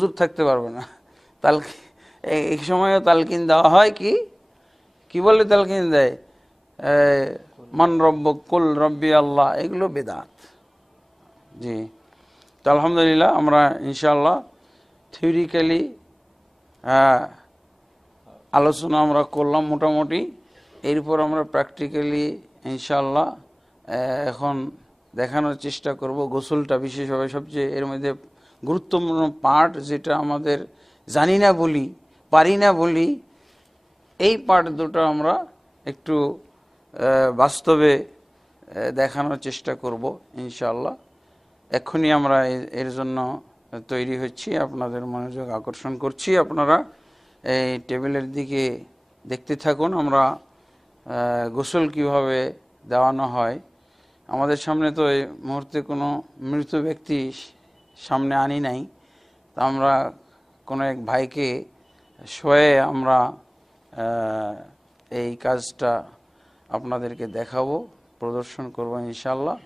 হুজুর থাকতে পারবে না। এই সময়ও তালকিন দেওয়া হয়, কি বলে তালকিন দেয়, মান রব্বুক, কুল রব্বি আল্লাহ, এগুলো বেদাত। জি, তো আলহামদুলিল্লাহ আমরা ইনশাআল্লাহ থিওরিক্যালি আলোচনা আমরা করলাম মোটামুটি। এরপর আমরা প্র্যাকটিক্যালি ইনশাআল্লাহ এখন দেখানোর চেষ্টা করব গোসলটা বিশেষভাবে সবচেয়ে এর মধ্যে গুরুত্বপূর্ণ পার্ট, যেটা আমাদের জানি না বলি, পারি না বলি, এই পার্ট দুটো আমরা একটু বাস্তবে দেখানোর চেষ্টা করব ইনশাআল্লাহ। এক্ষুনি আমরা এর জন্য তৈরি হচ্ছি, আপনাদের মনোযোগ আকর্ষণ করছি। আপনারা এই টেবিলের দিকে দেখতে থাকুন, আমরা গোসল কিভাবে দেওয়ানো হয়। আমাদের সামনে তো এই মুহূর্তে কোনো মৃত ব্যক্তি সামনে আনি নাই, তা আমরা কোনো এক ভাইকে শোয়ে আমরা এই কাজটা আপনাদেরকে দেখাবো, প্রদর্শন করবো ইনশাআল্লাহ।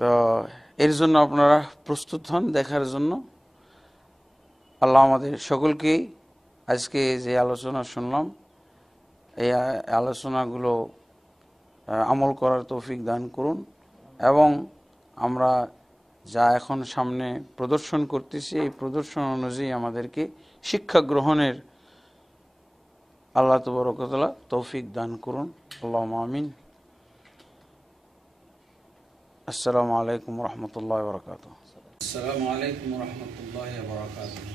তো এর জন্য আপনারা প্রস্তুত হন দেখার জন্য। আল্লাহ আমাদের সকলকেই আজকে যে আলোচনা শুনলাম, এই আলোচনাগুলো আমল করার তৌফিক দান করুন, এবং আমরা যা এখন সামনে প্রদর্শন করতেছি এই প্রদর্শন অনুযায়ী আমাদেরকে শিক্ষা গ্রহণের আল্লাহ তাবারক ওয়া তাআলা তৌফিক দান করুন। আল্লাহুম্মা আমিন। আসসালামু আলাইকুম ওয়া রাহমাতুল্লাহি ওয়া বারাকাতুহু। আসসালামু আলাইকুম ওয়া রাহমাতুল্লাহি ওয়া বারাকাতুহু।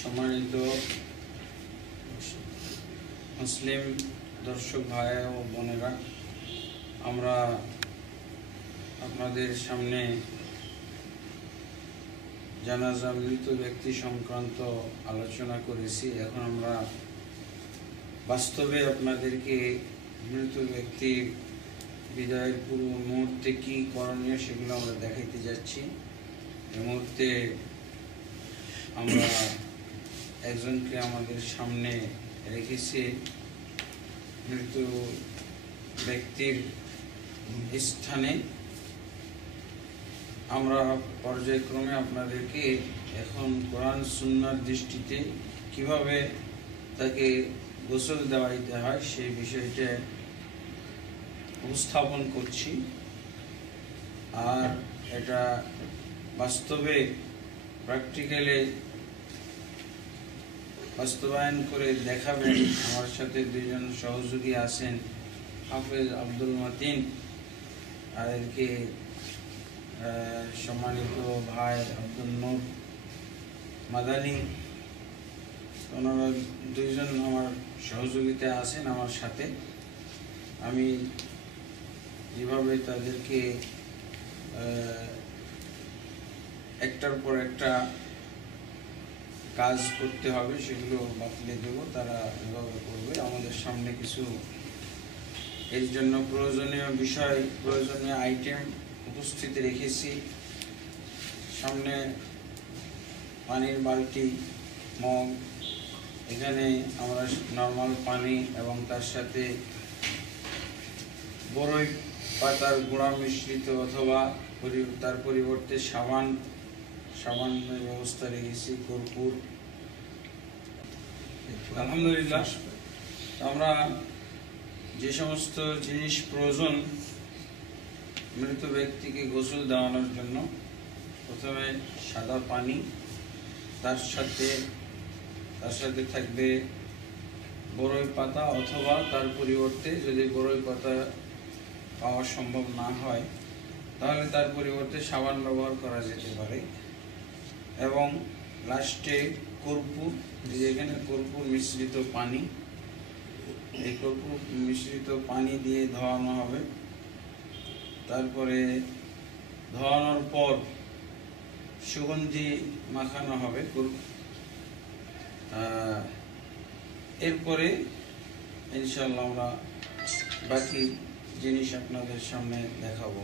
সম্মানিত মুসলিম দর্শক ভাই ও বোনেরা, আমরা আপনাদের সামনে জানাজা মৃত ব্যক্তি সংক্রান্ত আলোচনা করেছি। এখন আমরা বাস্তবে আপনাদেরকে মৃত ব্যক্তির বিদায়ের পূর্ব মুহূর্তে কি করণীয় সেগুলো আমরা দেখাইতে যাচ্ছি। এই মুহূর্তে আমরা একজনকে আমাদের সামনে রেখেছি। মৃত ব্যক্তির স্থানে আমরা পর্যায়ক্রমে আপনাদেরকে এখন কোরআন সুন্নাহর দৃষ্টিতে কিভাবে তাকে গোসল দেওয়াইতে হয় সেই বিষয়টা উপস্থাপন করছি। আর এটা বাস্তবে প্র্যাকটিক্যালি বাস্তবায়ন করে দেখাবেন আমার সাথে দুইজন সহযোগী আছেন, হাফেজ আব্দুল মতিন, তাদেরকে সম্মানিত ভাই আব্দুল নূর মাদানী, ওনারা দুইজন আমার সহযোগিতা আছেন আমার সাথে। আমি যেভাবে তাদেরকে একটার পর একটা কাজ করতে হবে সেগুলো বাতলে দেব, তারা এভাবে করবে। আমাদের সামনে কিছু এর জন্য প্রয়োজনীয় বিষয়, প্রয়োজনীয় আইটেম উপস্থিত রেখেছি। সামনে পানির বালতি, মগ, এখানে আমরা নর্মাল পানি এবং তার সাথে বরই পাতার গুঁড়া মিশ্রিত অথবা তার পরিবর্তে সাবানের ব্যবস্থা রেখেছি, কর্পূর। আলহামদুলিল্লাহ, আমরা যে সমস্ত জিনিস প্রয়োজন মৃত ব্যক্তিকে গোসল দেওয়ানোর জন্য, প্রথমে সাদা পানি, তার সাথে থাকবে বরই পাতা অথবা তার পরিবর্তে যদি বরই পাতা পাওয়া সম্ভব না হয় তাহলে তার পরিবর্তে সাবান ব্যবহার করা যেতে পারে। এবং লাস্টে কর্পূর, যেখানে কর্পূর মিশ্রিত পানি, এই কর্পূর মিশ্রিত পানি দিয়ে ধোয়ানো হবে। তারপরে ধোয়ানোর পর সুগন্ধি মাখানো হবে। এরপরে ইনশাআল্লাহ আমরা বাকি জিনিস আপনাদের সামনে দেখাবো।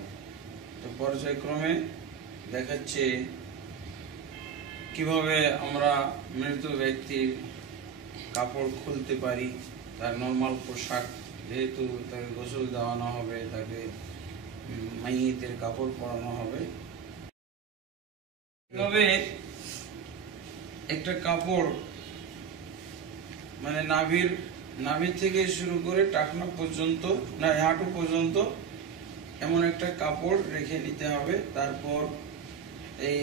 তো পর্যায়ক্রমে দেখাচ্ছে কিভাবে আমরা মৃত ব্যক্তির কাপড় খুলতে পারি। তার নর্মাল পোশাক, যেহেতু তাকে গোসল দেওয়ানো হবে, তাকে মাইয়িতের কাপড় পরানো হবে, তবে একটা কাপড় মানে নাভির থেকে শুরু করে টাকনা পর্যন্ত, না হাঁটু পর্যন্ত এমন একটা কাপড় রেখে নিতে হবে। তারপর এই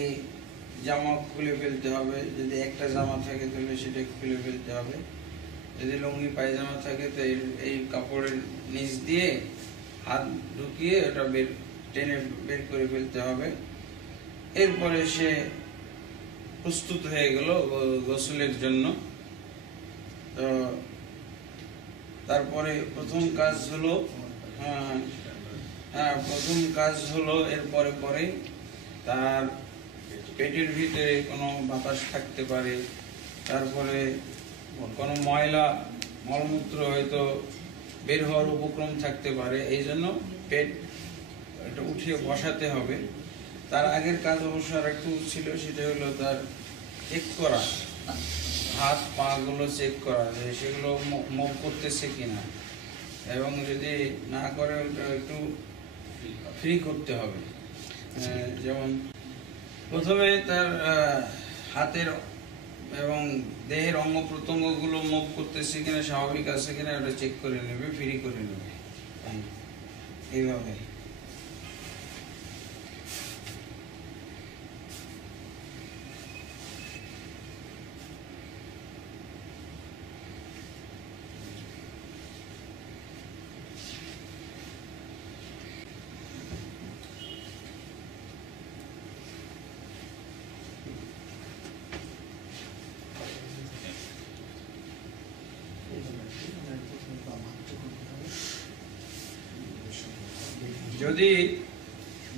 জামা খুলে ফেলতে হবে, যদি একটা জামা থাকে তাহলে সেটা খুলে ফেলতে হবে, যদি লুঙ্গি পায়জামা থাকে তো এই কাপড়ের নিচ দিয়ে হাত ঢুকিয়ে ওটা টেনে বের করে ফেলতে হবে। এরপরে সে প্রস্তুত হয়ে গেল গোসলের জন্য। তো তারপরে প্রথম কাজ হলো এরপরে পরে তার পেটের ভিতরে কোনো বাতাস থাকতে পারে, তারপরে কোনো ময়লা মলমূত্র হয়তো বের হওয়ার উপক্রম থাকতে পারে, এই জন্য পেট এটা উঠিয়ে বসাতে হবে। তার আগের কাজ অবশ্য আর একটু ছিল, সেটা হলো তার চেক করা, হাত পা গুলো চেক করা যে সেগুলো মুভ করতেছে কিনা, এবং যদি না করে একটু ফ্রি করতে হবে। যেমন প্রথমে তার হাতের এবং দেহের অঙ্গ প্রত্যঙ্গ গুলো মুভ করতেছে কিনা, স্বাভাবিক আছে কিনা ওটা চেক করে নেবে, ফ্রি করে নেবে এইভাবে।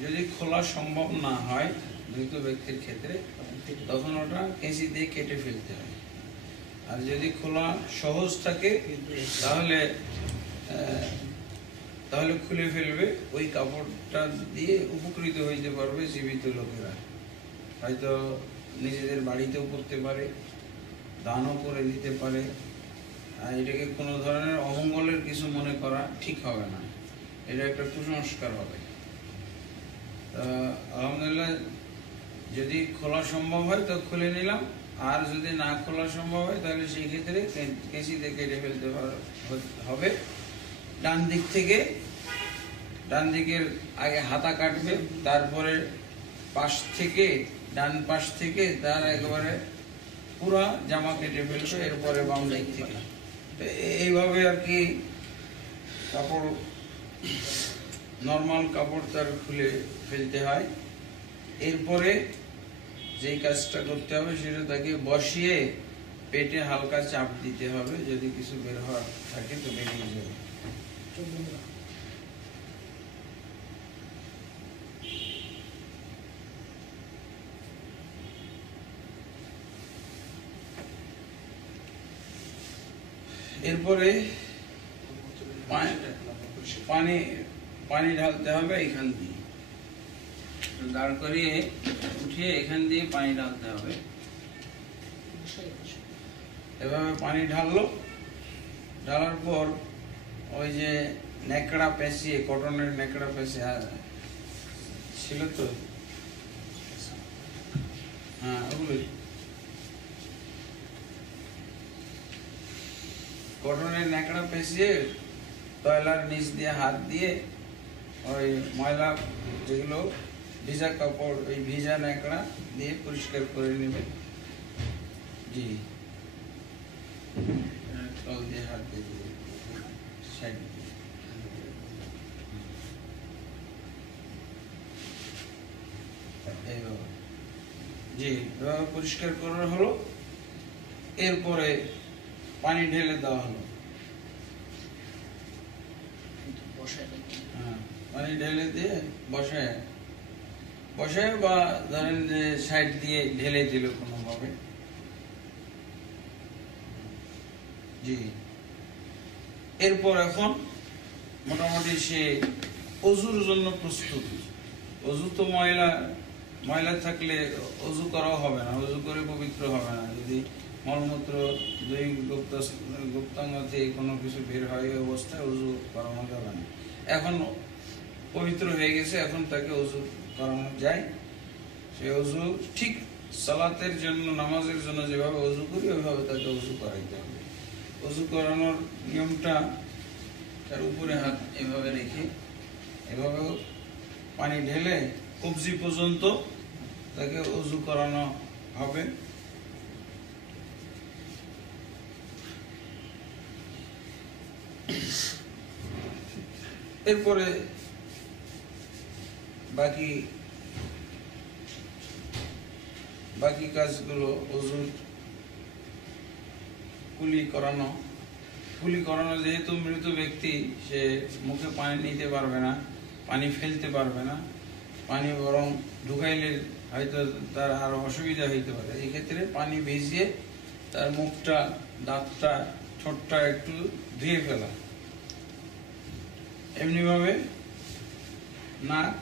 যদি খোলা সম্ভব না হয় মৃত ব্যক্তির ক্ষেত্রে, তখন ওটা কেঁচি দিয়ে কেটে ফেলতে হয়। আর যদি খোলা সহজ থাকে তাহলে খুলে ফেলবে। ওই কাপড়টা দিয়ে উপকৃত হইতে পারবে জীবিত লোকেরা, হয়তো নিজেদের বাড়িতেও করতে পারে, দানও করে দিতে পারে। আর এটাকে কোনো ধরনের অমঙ্গলের কিছু মনে করা ঠিক হবে না, এটা একটা কুসংস্কার হবে। আলহামদুলিল্লাহ, যদি খোলা সম্ভব হয় তো খুলে নিলাম, আর যদি না খোলা সম্ভব হয় তাহলে সেই ক্ষেত্রে কেঁচি দিয়ে কেটে ফেলতে হবে। ডান দিকের আগে হাতা কাটবে, তারপরে ডান পাশ থেকে তার একেবারে পুরা জামা কেটে ফেলবে, এরপরে বাম দিক থেকে। এইভাবে আর কি কাপড়, নর্মাল কাপড় তার খুলে ফেলতে হয়। এরপরে যেই কাজটা করতে হবে সেটা তাকে বসিয়ে পেটে হালকা চাপ দিতে হবে, যদি কিছু বের হওয়ার থাকে তো বেরিয়ে যাবে। এরপরে পানি ঢালতে হবে এখান দিয়ে, দাঁড় করিয়ে উঠিয়ে এখান দিয়ে পানি ঢালতে হবে। এভাবে পানি ঢালার পর ওই যে নেকড়া পেঁচিয়ে, কটনের নেকড়া পেঁচিয়ে ছিল তো, হ্যাঁ ওগুলোই, কটনের নেকড়া পেঁচিয়ে তয়লার নিচ দিয়ে হাত দিয়ে ওই ময়লা যেগুলো ভিজা কাপড়, ওই ভিজা নেকড়া দিয়ে পরিষ্কার করে নেবে। জি, তল দিয়ে হাত দিয়ে সাইড দিয়ে। এইভাবে জি, এভাবে পরিষ্কার করা হলো। এরপরে পানি ঢেলে দেওয়া হলো, পানি ঢেলে দিয়ে বসায় বা ধরেন যে সাইড দিয়ে ঢেলে দিল কোনোভাবে। জি, এরপর এখন মোটামুটি সে অজুর জন্য প্রস্তুত। অজু তো ময়লা থাকলে অজু করাও হবে না, অজু করে পবিত্র হবে না। যদি মলমূত্র দুই গুপ্তাঙ্গ থেকে কোনো কিছু বের হয় এই অবস্থায় অজু করানো যাবে না। এখন পবিত্র হয়ে গেছে, এখন তাকে অজু করানো যায়। সে অজু ঠিক সালাতের জন্য, নামাজের জন্য যেভাবে ওযু করি ওইভাবে তাকে ওযু করাইতে হবে। ওযু করানোর নিয়মটা, তার উপরে হাত এভাবে রেখে এভাবে পানি ঢেলে কবজি পর্যন্ত তাকে ওযু করানো হবে। এরপরে বাকি কাজগুলো, ওযুর কুলি করানো। যেহেতু মৃত ব্যক্তি, সে মুখে পানি নিতে পারবে না, পানি ফেলতে পারবে না, পানি বরং ঢুকাইলে হয়তো তার আরো অসুবিধা হইতে পারে। এই ক্ষেত্রে পানি ভিজিয়ে তার মুখটা, দাঁতটা, ঠোঁটটা একটু ধুয়ে ফেলা। এমনিভাবে নাক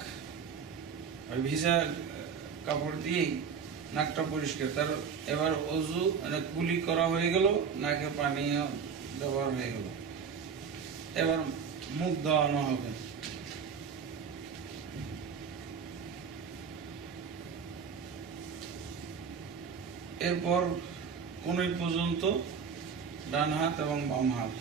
ভিজা কাপড় দিয়েই নাকটা পরিষ্কার। তার এবার ওযু মানে কুলি করা হয়ে গেল, নাকে পানি ব্যবহার হয়ে গেল, এবার মুখ ধোয়ানো হবে। এরপর কোনই পর্যন্ত ডান হাত এবং বাম হাত।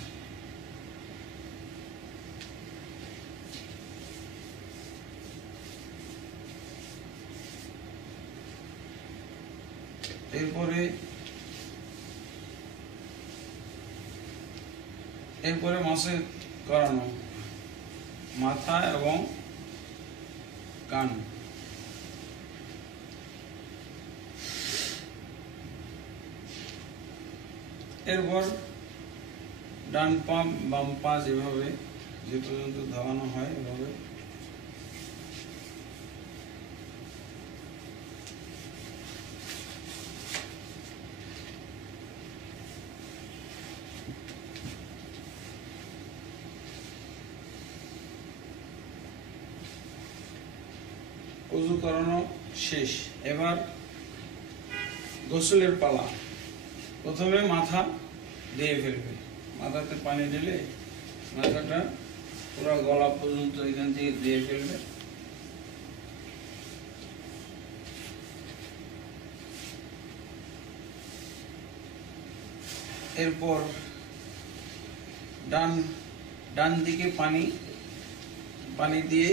এরপরে মাসে করানো মাথা এবং কান। এরপর ডান পা বাম পা যেভাবে যে পর্যন্ত ধোয়ানো হয় এভাবে। ওযু করানো শেষ। এবার গোসলের পালা। প্রথমে মাথা দিয়ে ফেলবে, মাথাতে পানি ঢেলে মাথাটা পুরো গলা পর্যন্ত এখান থেকে দিয়ে ফেলবে। এরপর ডান দিকে পানি দিয়ে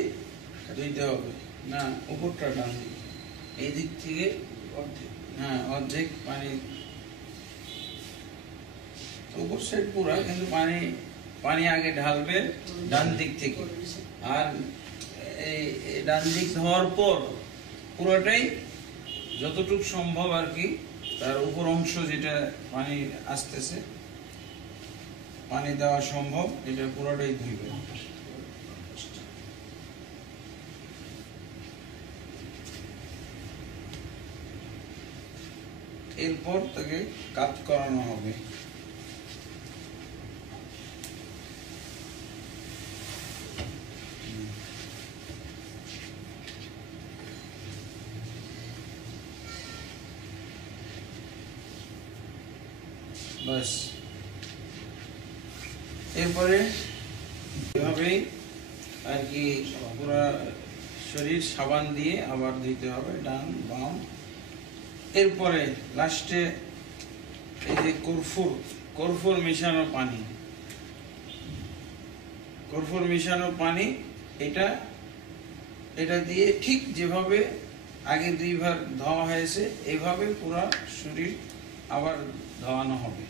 ধুইতে হবে। না, উপরটা ডান দিকে, এই দিক থেকে অর্ধেক পানি, উপর সাইড পুরা, কিন্তু পানি আগে ঢালবে ডান দিক থেকে। আর এই ডান দিক ধোয়ার পর পুরোটাই যতটুকু সম্ভব আর কি, তার উপর অংশ যেটা পানি আসতেছে, পানি দেওয়া সম্ভব, এটা পুরোটাই ধুইবে। এরপর তাকে কাত করানো হবে। বাস, এরপরে এভাবেই আর কি পুরো শরীর সাবান দিয়ে আবার ধুইতে হবে, ডান বাম। এরপরে লাস্টে এই যে কর্ফুর মিশানো পানি, এটা দিয়ে ঠিক যেভাবে আগে দুইবার ধোয়া হয়েছে এইভাবে পুরো শরীর আবার ধোয়ানো হবে।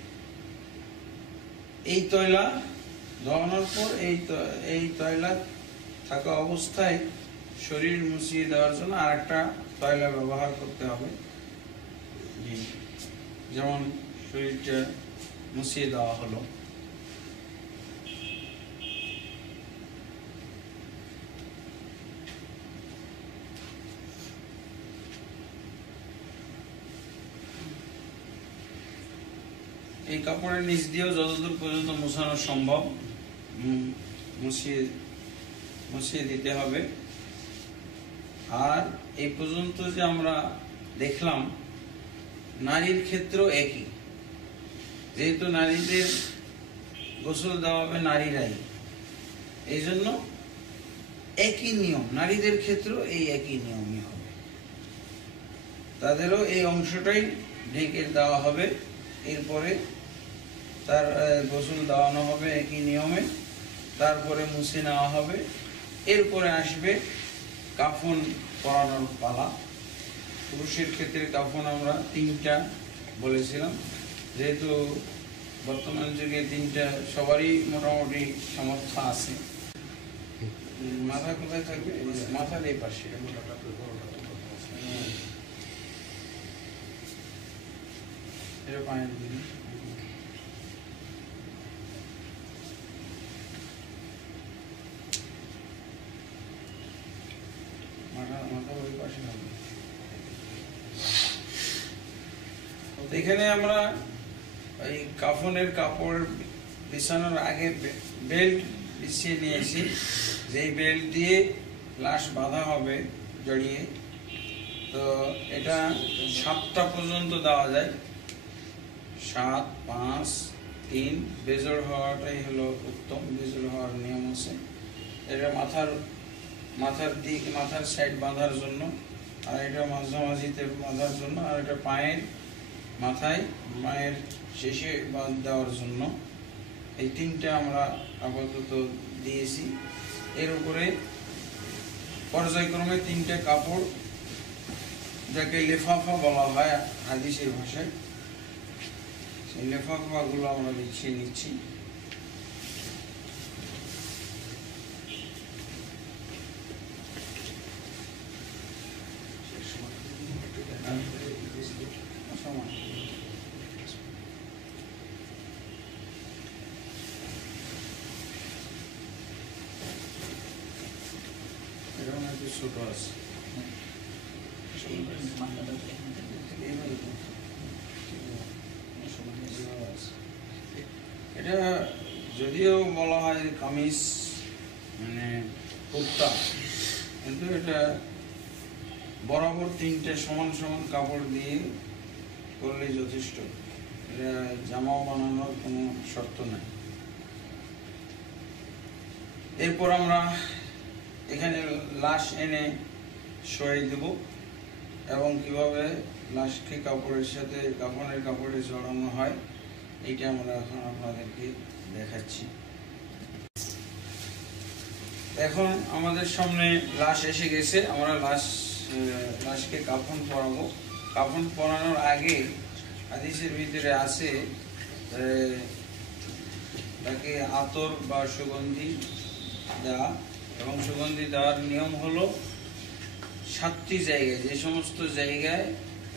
এই তয়লা ধোয়ানোর পর এই তয়লা থাকা অবস্থায় শরীর মুছিয়ে দেওয়ার জন্য আর একটা তয়লা ব্যবহার করতে হবে, যেমন শরীরটা মুছিয়ে দেওয়া হলো। এই কাপড়ের নিচ দিয়েও যতদূর পর্যন্ত মোছানো সম্ভব মুছিয়ে দিতে হবে। আর এই পর্যন্ত যে আমরা দেখলাম, নারীর ক্ষেত্রেও একই, যেহেতু নারীদের গোসল দেওয়া হবে নারীরাই, এই জন্য একই নিয়ম, নারীদের ক্ষেত্রেও এই একই নিয়মই হবে। তাদেরও এই অংশটাই ঢেকে দেওয়া হবে। এরপরে তার গোসল দেওয়ানো হবে একই নিয়মে, তারপরে মুছে নেওয়া হবে। এরপরে আসবে কাফন পরানোর পালা। পুরুষের ক্ষেত্রে কাফন আমরা 3টা বলেছিলাম, যেহেতু বর্তমান যুগে 3টা সবারই মোটামুটি সামর্থ্য আছে। মাথা কোথায় থাকবে? মাথার এই পাশে। এটা পায়ের দিকে। মাথা ওই পাশে হবে। এখানে আমরা এই কাফনের কাপড় বিছানোর আগে বেল্ট বিছিয়ে নিয়েছি, যেই বেল্ট দিয়ে লাশ বাঁধা হবে জড়িয়ে। তো এটা 7টা পর্যন্ত দেওয়া যায়, 7, 5, 3। বেজোড় হওয়াটাই হলো উত্তম, বেজোড় হওয়ার নিয়ম আছে। এটা মাথার দিক, মাথার সাইড বাঁধার জন্য, আর এটা মাঝামাঝিতে বাঁধার জন্য, আর এটা পায়ের মাথায় মায়ের শেষে বাঁধ দেওয়ার জন্য। এই 3টা আমরা আপাতত দিয়েছি। এর উপরে পর্যায়ক্রমে 3টা কাপড়, যাকে লেফাফা বলা হয় হাদিসের ভাষায়, সেই লেফাফাগুলো আমরা বিছিয়ে নিচ্ছি। ছোট আছে, এটা যদিও বলা হয় কামিজ মানে কুর্তা, কিন্তু এটা বরাবর 3টে সমান সমান কাপড় দিয়ে করলেই যথেষ্ট। এটা জামাও বানানোর কোনো শর্ত নাই। এরপর আমরা এখানে লাশ এনে শোয়াই দেব, এবং কিভাবে লাশকে কাপড়ের সাথে কাফনের কাপড়ে জড়ানো হয় এইটা আমরা এখন আপনাদেরকে দেখাচ্ছি। এখন আমাদের সামনে লাশ এসে গেছে, আমরা লাশকে কাফন পরাবো। কাফন পরানোর আগে হাদিসের ভিতরে আছে তাকে আতর বা সুগন্ধি দেওয়া, এবং সুগন্ধি দেওয়ার নিয়ম হলো 7টি জায়গায়, যে সমস্ত জায়গায়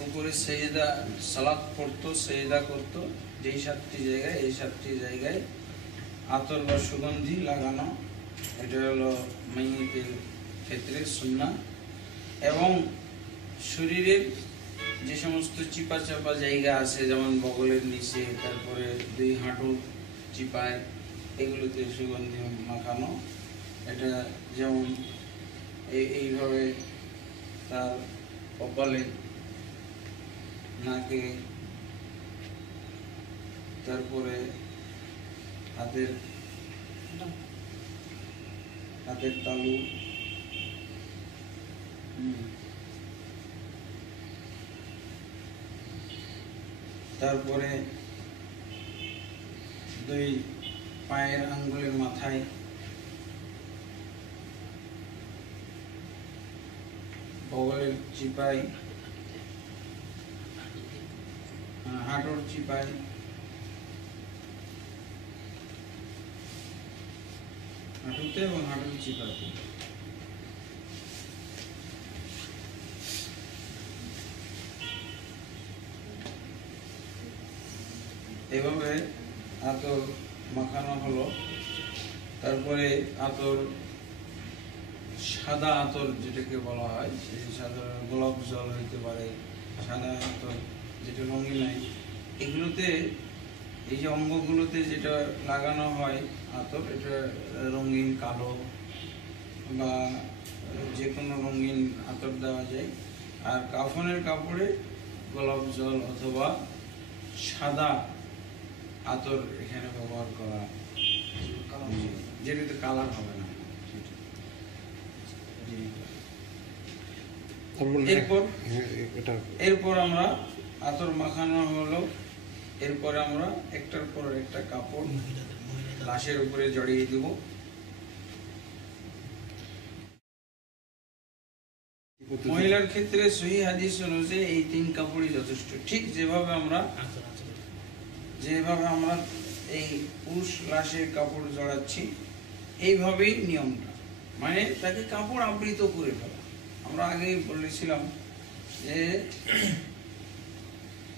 উপরে সেজদা সালাত পড়তো, সেজদা করতো, যেই 7টি জায়গায়, এই 7টি জায়গায় আতর বা সুগন্ধি লাগানো। এটা হলো মাইয়িতের ক্ষেত্রে সুন্নাহ। এবং শরীরের যে সমস্ত চিপা চাপা জায়গা আছে, যেমন বগলের নিচে, তারপরে 2 হাঁটুর চিপায়, এগুলোতে সুগন্ধি মাখানো। এটা যেমন এইভাবে তার কপালে, নাকে, তারপরে হাতের তালু, তারপরে 2 পায়ের আঙ্গুলের মাথায়, বগলের চিপাই, হাঁটুর চিপাই, হাঁটুতে এবং হাঁটুর চিপাতে। এভাবে আতর মাখানো হলো। তারপরে আতর, সাদা আতর যেটাকে বলা হয়, সেই সাদা গোলাপ জল হইতে পারে, সাদা আতর যেটা রঙিন নাই, এগুলোতে এই যে অঙ্গগুলোতে যেটা লাগানো হয় আতর, এটা রঙিন কালো বা যে কোনো রঙিন আতর দেওয়া যায়। আর কাফনের কাপড়ে গোলাপ জল অথবা সাদা আতর এখানে ব্যবহার করা, যেটাতে কালার হবে না। এরপর এরপর আমরা আতর মাখানো হলো, এরপরে আমরা একটার পর একটা কাপড় লাশের উপরে জড়িয়ে দিব। মহিলার ক্ষেত্রে সহিহ হাদিস অনুযায়ী এই 3 কাপড়ই যথেষ্ট। ঠিক যেভাবে আমরা এই পুরুষ লাশের কাপড় জড়াচ্ছি, এইভাবেই নিয়মটা, মানে তাকে কাপড় আবৃত করে ফেলা। আমরা আগেই বলেছিলাম যে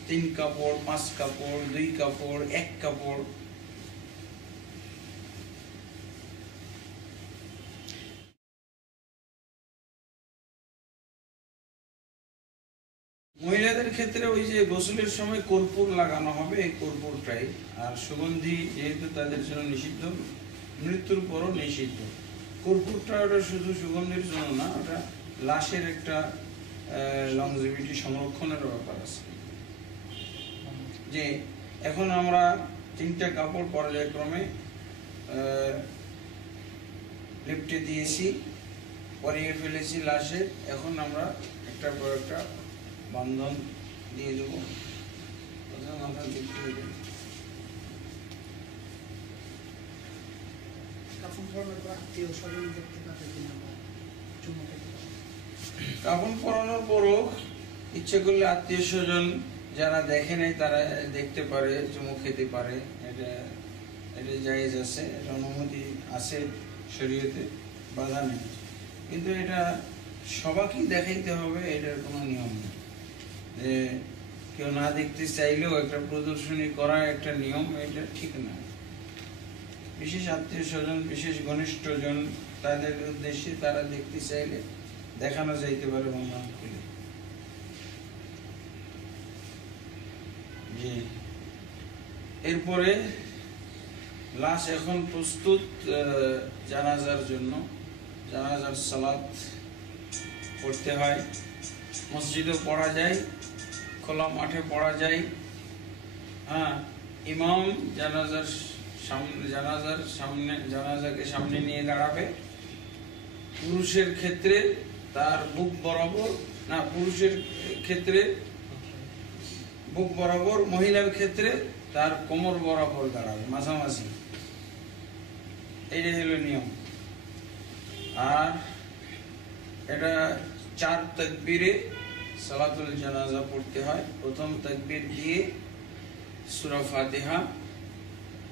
3 কাপড়, 5 কাপড়, 2 কাপড়, 1 কাপড়। মহিলাদের ক্ষেত্রে ওই যে গোসলের সময় কর্পূর লাগানো হবে, এই কর্পূরটাই। আর সুগন্ধি যেহেতু তাদের জন্য নিষিদ্ধ, মৃত্যুর পরও নিষিদ্ধ। কর্পূরটা ওটা শুধু সুগন্ধির জন্য না, ওটা লাশের একটা লংজিভিটি সংরক্ষণের ব্যাপার আছে। যে এখন আমরা 3টা কাপড় পর্যায়ক্রমে লিপটে দিয়েছি, পরিয়ে ফেলেছি লাশের। এখন আমরা একটার পর একটা বন্ধন দিয়ে দেবো। মাথা দেখতে হবে, কাপড় পরানোর পরও ইচ্ছে করলে আত্মীয় স্বজন যারা দেখে নাই তারা দেখতে পারে, চুমু খেতে পারে। এটা জায়েজ আছে, এটা অনুমতি আছে শরীয়তে, বাধা নেই। কিন্তু এটা সবাইকেই দেখাইতে হবে এটার কোনো নিয়ম নেই। যে কেউ না দেখতে চাইলেও একটা প্রদর্শনী করা একটা নিয়ম, এটা ঠিক না। বিশেষ আত্মীয় স্বজন, বিশেষ ঘনিষ্ঠজন, তাদের উদ্দেশ্যে তারা দেখতে চাইলে দেখানো যাইতে পারে বন্ধন খুলে। জি, এরপরে লাশ এখন প্রস্তুত জানাজার জন্য। জানাজার সালাত পড়তে হয়, মসজিদে পড়া যায়, খোলা মাঠে পড়া যায়। হ্যাঁ, ইমাম জানাজাকে সামনে নিয়ে দাঁড়াবে। পুরুষের ক্ষেত্রে তার বুক বরাবর, না পুরুষের ক্ষেত্রে বুক বরাবর, মহিলার ক্ষেত্রে তার কোমর বরাবর দাঁড়াবে, মাঝামাঝি। এইটাই হলো নিয়ম। আর এটা 4 তাকবীরে সালাতুল জানাজা পড়তে হয়। প্রথম তাকবীর দিয়ে সূরা ফাতিহা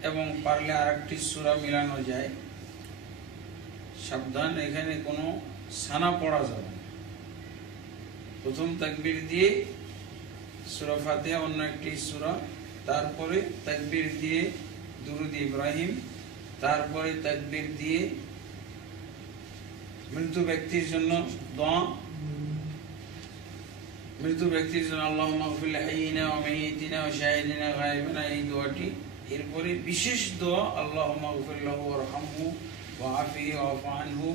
এবং পারলে আরেকটি সূরা মিলানো যায়। সাবধান, এখানে কোনো সানা পড়া যাবে না। প্রথম তাকবীর দিয়ে সূরা ফাতিহা, অন্য একটি সূরা, তারপরে তাকবীর দিয়ে দুরূদ ইব্রাহিম, তারপরে তাকবীর দিয়ে মৃত্যু ব্যক্তির জন্য দোয়া, মৃত্যু ব্যক্তির জন্য আল্লাহুম্মা গফির লিহাইয়িনা ওয়া মাইয়িতিনা ওয়া শাহিদিনা ওয়া গায়িবিনা, এই দোয়াটি। এরপরে বিশেষ দোয়া আল্লাহুম্মা গফির লাহু ওয়ারহামহু ওয়া আফিহি ওয়া আফু আনহু,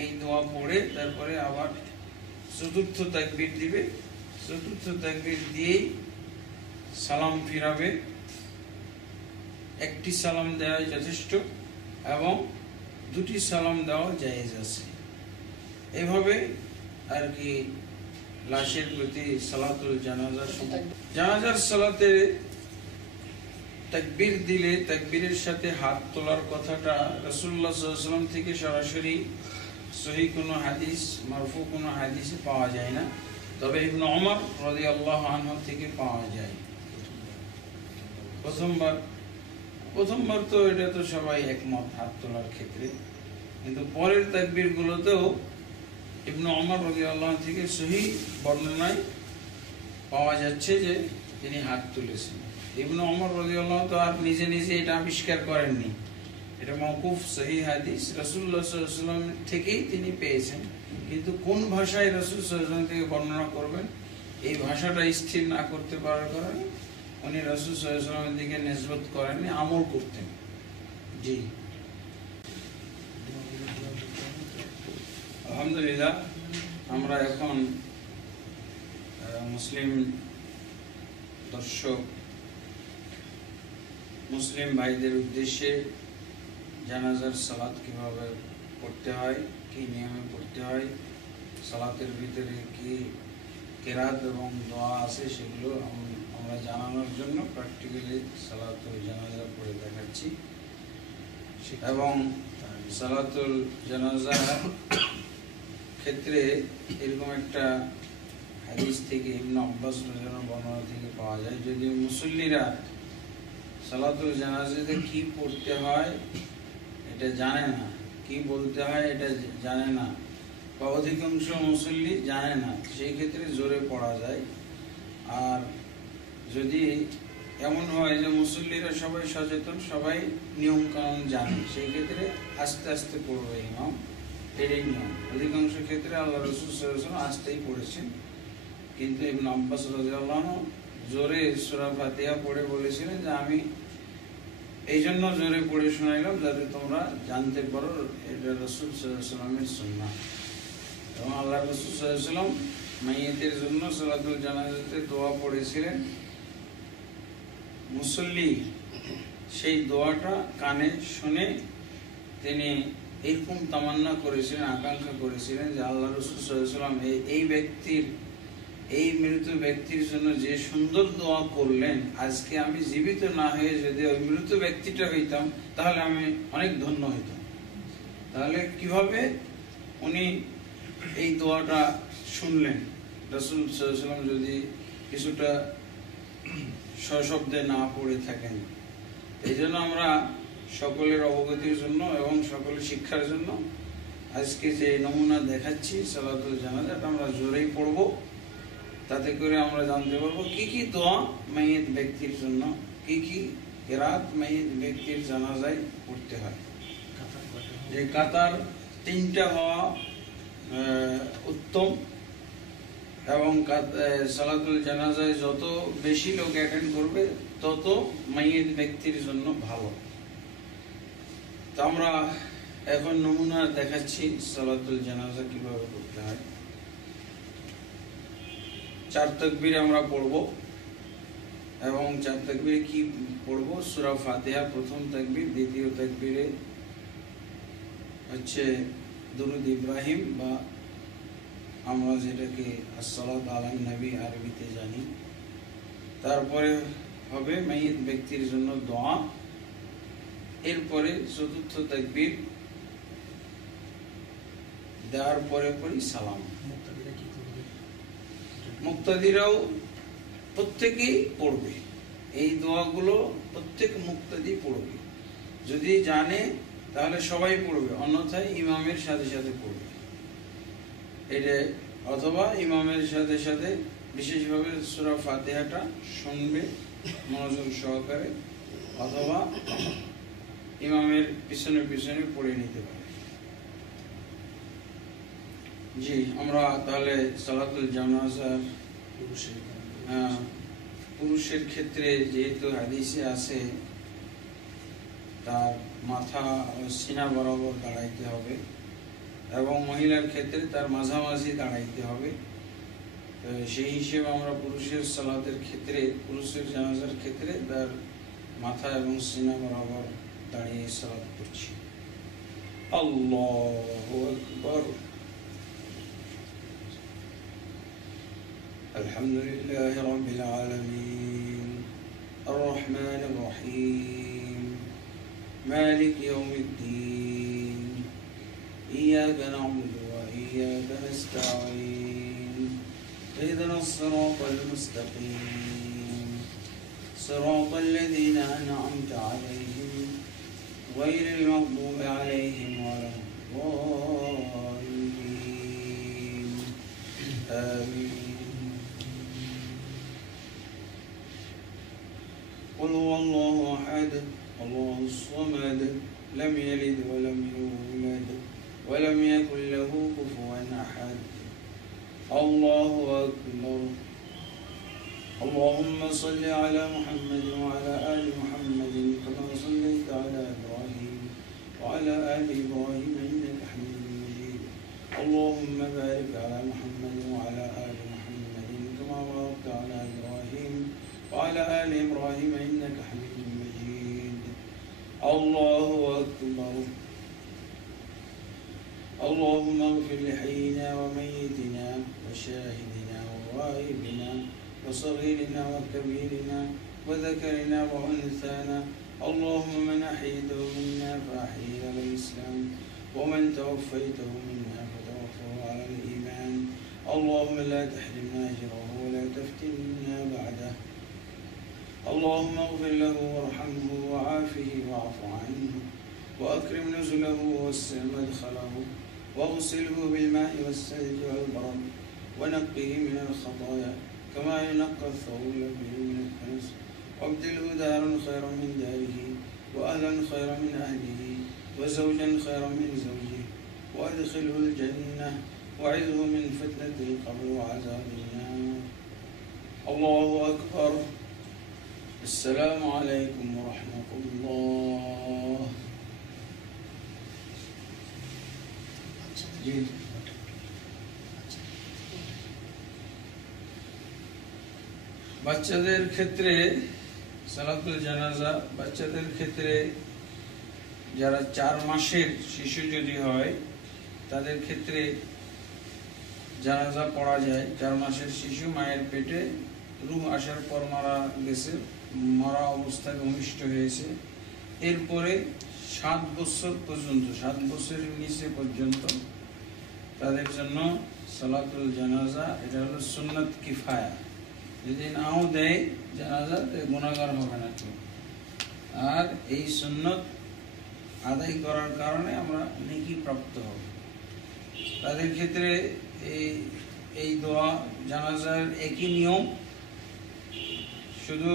এই দোয়া পড়ে তারপরে আবার চতুর্থ তাকবীর দিবে। চতুর্থ তাকবীর দিয়েই সালাম ফিরাবে। একটি সালাম দেওয়া যথেষ্ট এবং 2টি সালাম দেওয়া জায়েজ আছে। এভাবে আর কি লাশের প্রতি সালাতুল জানাজার সময়, জানাজার সালাতে তাকবীর দিলে তাকবীরের সাথে হাত তোলার কথাটা রাসূলুল্লাহ সাল্লাল্লাহু আলাইহি ওয়াসাল্লাম থেকে সরাসরি সহিহ কোনো হাদিস, মারফু কোনো হাদিসে পাওয়া যায় না। তবে ইবনে ওমর রাদিয়াল্লাহু আনহু থেকে পাওয়া যায়। প্রথমবার তো এটা তো সবাই একমত হাত তোলার ক্ষেত্রে, কিন্তু পরের তাকবীর গুলোতেও ইবনে ওমর রাদিয়াল্লাহু আনহু থেকে সহিহ বর্ণনায় পাওয়া যাচ্ছে যে তিনি হাত তুলেছেন। ইবনে ওমর রাদিয়াল্লাহু তো আর নিজে নিজে এটা আবিষ্কার করেননি, এটা মাওকুফ সহিহ হাদিস, রাসূলুল্লাহ সাল্লাল্লাহু আলাইহি ওয়াসাল্লাম থেকেই তিনি পেয়েছেন। কিন্তু কোন ভাষায় রাসূল সাল্লাল্লাহু আলাইহি ওয়াসাল্লাম থেকে বর্ণনা করবেন, এই ভাষাটা স্থির না করতে পারার কারণে উনি রাসূল সাল্লাল্লাহু আলাইহি ওয়াসাল্লামের দিকে নিসবত করেননি, আমল করতেন। জি, আলহামদুলিল্লাহ। আমরা এখন মুসলিম দর্শক, মুসলিম ভাইদের উদ্দেশ্যে জানাজার সালাত কিভাবে পড়তে হয়, কি নিয়মে পড়তে হয়, সালাতের ভিতরে কি কেরাত এবং দোয়া আছে সেগুলো আমরা জানানোর জন্য প্র্যাকটিক্যালি সালাতুল জানাজা পড়ে দেখাচ্ছি। এবং সালাতুল জানাজা ক্ষেত্রে এরকম একটা হাদিস থেকে ইবনে আব্বাস রাদিয়াল্লাহু আনহু বর্ণনা থেকে পাওয়া যায়, যদি মুসল্লিরা সালাতুল জানাজাতে কি পড়তে হয় এটা জানে না, কি বলতে হয় এটা জানে না, বা অধিকাংশ মুসল্লি জানে না, সেই ক্ষেত্রে জোরে পড়া যায়। আর যদি এমন হয় যে মুসল্লিরা সবাই সচেতন, সবাই নিয়ম কানুন জানে, সেই ক্ষেত্রে আস্তে আস্তে পড়বে ইমাম, এটাই নিয়ম। অধিকাংশ ক্ষেত্রে আল্লাহ রাসূল সাল্লাল্লাহু আলাইহি ওয়াসাল্লাম আস্তেই পড়েছেন, কিন্তু ইবনে আব্বাস রাদিয়াল্লাহু আনহু জোরে সূরা ফাতিহা পড়ে বলেছিলেন যে আমি এই জন্য জোরে পড়ে শোনাইলাম যাতে তোমরা জানতে পারো এটা রাসূল সাল্লাল্লাহু আলাইহি ওয়াসাল্লামের সুন্নাহ। এবং আল্লাহ রাসূল সাল্লাল্লাহু আলাইহি ওয়াসাল্লাম মাইয়িতের জন্য সালাতুল জানাজাতে দোয়া পড়েছিলেন। মুসল্লি সেই দোয়াটা কানে শুনে তিনি এরকম তামান্না করেছিলেন, আকাঙ্ক্ষা করেছিলেন যে আল্লাহ রাসূল সাল্লাল্লাহু আলাইহি ওয়াসাল্লাম এই ব্যক্তির, এই মৃত ব্যক্তির জন্য যে সুন্দর দোয়া করলেন, আজকে আমি জীবিত না হয়ে যদি ওই মৃত ব্যক্তিটা হইতাম তাহলে আমি অনেক ধন্য হইতাম। তাহলে কিভাবে উনি এই দোয়াটা শুনলেন, রাসূল সাল্লাল্লাহু আলাইহি ওয়াসাল্লাম যদি কিছুটা সশব্দে না পড়ে থাকেন। এই জন্য আমরা সকলের অবগতির জন্য এবং সকলের শিক্ষার জন্য আজকে যে নমুনা দেখাচ্ছি সালাতুল জানাজাটা আমরা জোরেই পড়বো, তাতে করে আমরা জানতে পারবো কি কি দোয়া মাইয়িত ব্যক্তির জন্য, কি কি কেরাত মাইয়িত ব্যক্তির জানাজায় পড়তে হয়। যে কাতার 3টা হওয়া উত্তম, এবং সালাতুল জানাজায় যত বেশি লোক অ্যাটেন্ড করবে তত মাইয়িত ব্যক্তির জন্য ভালো। তো আমরা এখন নমুনা দেখাচ্ছি সালাতুল জানাজা কিভাবে করতে হয়। 4 তাকবীর আমরা পড়ব, এবং 4 তাকবীরে কি পড়ব? সূরা ফাতিহা প্রথম তাকবীর, দ্বিতীয় তাকবীরে হচ্ছে দুরূদ ইব্রাহিম, বা আমরা যেটাকে আসসালাতু আলান নবী আরবিতে জানি। তারপরে হবে মাইয়িত ব্যক্তির জন্য দোয়া, এরপরে চতুর্থ তাকবীর দেওয়ার পরে পরই সালাম। মুক্তাদিরাও প্রত্যেকেই পড়বে এই দোয়াগুলো, প্রত্যেক মুক্তাদি পড়বে, যদি জানে তাহলে সবাই পড়বে, অন্যথায় ইমামের সাথে সাথে পড়বে এটা, অথবা ইমামের সাথে সাথে বিশেষভাবে সূরা ফাতিহাটা শুনবে মনোযোগ সহকারে, অথবা ইমামের পিছনে পিছনে পড়ে নিতে পারে। জি, আমরা তাহলে সালাতুল জানাজার পুরুষের ক্ষেত্রে যেহেতু হাদিসে আছে তার মাথা ও সিনা বরাবর দাঁড়াইতে হবে, এবং মহিলার ক্ষেত্রে তার মাঝামাঝি দাঁড়াইতে হবে। সেই হিসেবে আমরা পুরুষের সালাতের ক্ষেত্রে, পুরুষের জানাজার ক্ষেত্রে তার মাথা এবং সিনা বরাবর দাঁড়িয়ে সালাত করছি। আল্লাহু আকবার। আলহামদুলিল্লাহি রাব্বিল আলামিন আর রহমানির রহিম মালিকি ইয়াউমিদ্দিন ইয়্যাকা না'বুদু ওয়া ইয়্যাকা নাস্তাঈন ইহদিনাস সিরাতাল মুস্তাকিম সিরাতাল লাযীনা আন'আমতা আলাইহিম গায়রিল মাগদুবি আলাইহিম ওয়ালাদ-দাল্লিন আমিন। قل هو الله أحد الله الصمد لم يلد ولم يولد ولم يكن له كفوا أحد الله أكبر اللهم صل على محمد وعلى آل محمد كما صليت على إبراهيم وعلى آل إبراهيم إنك حميد مجيد اللهم بارك على محمد وعلى آل محمد كما باركت على إبراهيم وعلى آل إبراهيم إنك حميد مجيد الله أكبر اللهم اغفر لحينا وميتنا وشاهدنا وغائبنا وصغيرنا وكبيرنا وذكرنا وأنثانا. اللهم من أحييته منا فأحيي على الإسلام، ومن توفيته منا فتوفه على الإيمان. اللهم لا تحرمنا أجره ولا تفتنا بعده. اللهم اغفر له وارحمه وعافه واعف عنه وأكرم نزله ووسع مدخله واغسله بالماء والثلج والبرد ونقه من الخطايا كما ينقى الثوب الأبيض من الدنس، وابدله دارا خيرا من داره وأهلا خيرا من أهله وزوجا خيرا من زوجه، وأدخله الجنة وعذه من فتنة القبر وعذاب النار. الله أكبر. السلام عليكم ورحمة الله. বাচ্চাদের ক্ষেত্রে সালাতুল জানাজা, বাচ্চাদের ক্ষেত্রে যারা 4 মাসের শিশু যদি হয় তাদের ক্ষেত্রে জানাজা পড়া যায়। 4 মাসের শিশু মায়ের পেটে রূহ আসার পর মারা গেছে, মরা অবস্থায় ভূমিষ্ঠ হয়েছে। এরপরে 7 বছর পর্যন্ত, 7 বছরের নিচে পর্যন্ত তাদের জন্য সালাতুল জানাজা, এটা হলো সুন্নাত কিফায়া। যদি নাও দেয় জানাজা গুনাহগার হবে না কেউ। আর এই সুন্নত আদায় করার কারণে আমরা নেকি প্রাপ্ত হব। তাদের ক্ষেত্রে এই দোয়া জানাজার একই নিয়ম, শুধু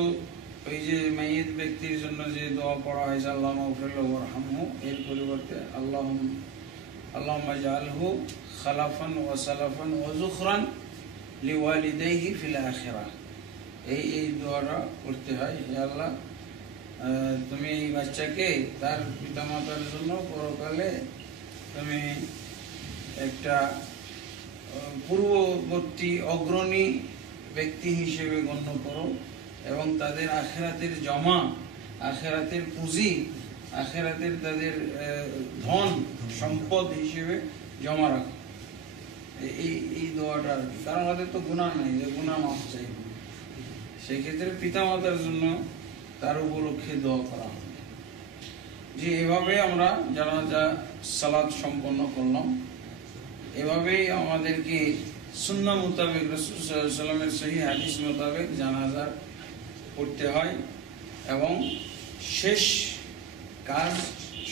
ওই যে মাইয়িত ব্যক্তির জন্য যে দোয়া পড়া হয়েছে আল্লাহুম্মা ইগফির লাহু ওয়ারহামহু, এর পরিবর্তে আল্লাহুম্মা জাআলহু খালাফান ওয়া সালাফান ওয়া যুখরান লিওয়ালিদাইহি ফিল আখিরাহ, এই দোয়াটা করতে হয়। হে আল্লাহ, তুমি এই বাচ্চাকে তার পিতামাতার জন্য পরকালে তুমি একটা পূর্ববর্তী অগ্রণী ব্যক্তি হিসেবে গণ্য করো এবং তাদের আখিরাতের জমা, আখিরাতের পুঁজি, আখিরাতের তাদের ধন সম্পদ হিসেবে জমা রাখো। এই দোয়াটা, কারণ আমাদের তো গুনাহ নাই যে গুনাহ মাফ চাই, সেক্ষেত্রে পিতামাতার জন্য তার উপলক্ষে দোয়া করা হবে। যে এভাবে আমরা জানাজা সালাত সম্পন্ন করলাম, এভাবেই আমাদেরকে সুন্নাহ মোতাবেক, রাসূল সাল্লাল্লাহু আলাইহি ওয়াসাল্লামের সহিহ হাদিস মোতাবেক জানাজা পড়তে হয় এবং শেষ কাজ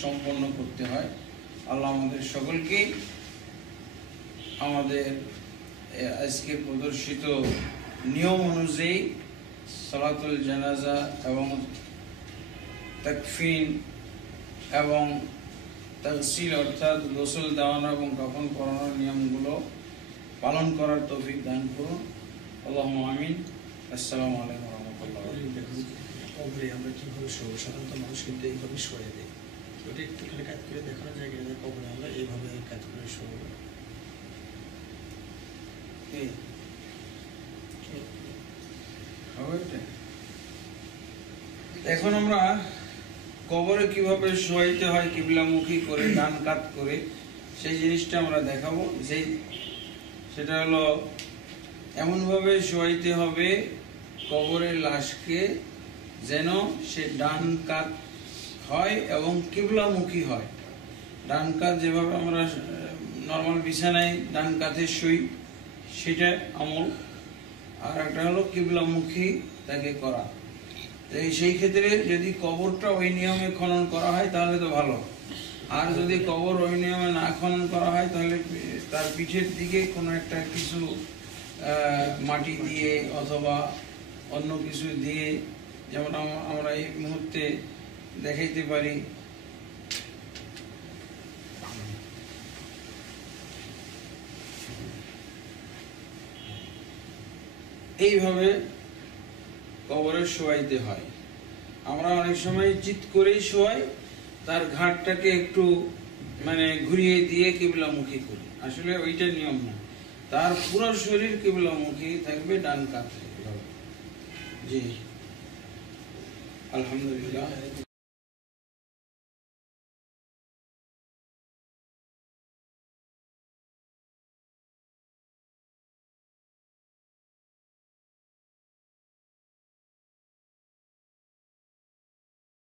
সম্পন্ন করতে হয়। আল্লাহ আমাদের সকলকে আমাদের আজকে প্রদর্শিত নিয়ম অনুযায়ী সালাতুল জানাজা এবং তাকফিন এবং তাগসিল অর্থাৎ গোসল দেওয়ানো এবং কাফন পরানোর নিয়মগুলো পালন করার তৌফিক দান করুন। আল্লাহুম্মা আমিন। আসসালামু আলাইকুম ওয়া রাহমাতুল্লাহ। কবরে আমরা কিভাবে শোবো? সাধারণত মানুষ কিন্তু এইভাবে সরে দেয়, ওটা একটুখানি কাজ করে দেখানো যায় কিনা কবরে আমরা এইভাবে কাজ করে শোবো। এখন আমরা কবরে কিভাবে শোয়াইতে হয় কিবলামুখী করে, ডান কাত করে, সেই জিনিসটা আমরা দেখাবো। সেটা হলো এমনভাবে শোয়াইতে হবে কবরের লাশকে যেন সে ডান কাত হয় এবং কিবলামুখী হয়। ডান কাত যেভাবে আমরা নর্মাল বিছানায় ডান কাতে শুই সেটা আমল, আর একটা হলো কিবলামুখী তাকে করা। সেই ক্ষেত্রে যদি কবরটা ওই নিয়মে খনন করা হয় তাহলে তো ভালো, আর যদি কবর ওই নিয়মে না খনন করা হয় তাহলে তার পিঠের দিকে কোনো একটা কিছু মাটি দিয়ে অথবা অন্য কিছু দিয়ে, যেমন আমরা এই মুহূর্তে দেখাইতে পারি। এইভাবে কবরে শোয়াইতে হয়। আমরা অনেক সময় চিৎ করেই শোয়াই, তার ঘাটটাকে একটু ঘুরিয়ে দিয়ে কিবলামুখী করি, আসলে ওইটা নিয়ম না। তার পুরো শরীর কিবলামুখী থাকবে, ডান কাত। জি, আলহামদুলিল্লাহ।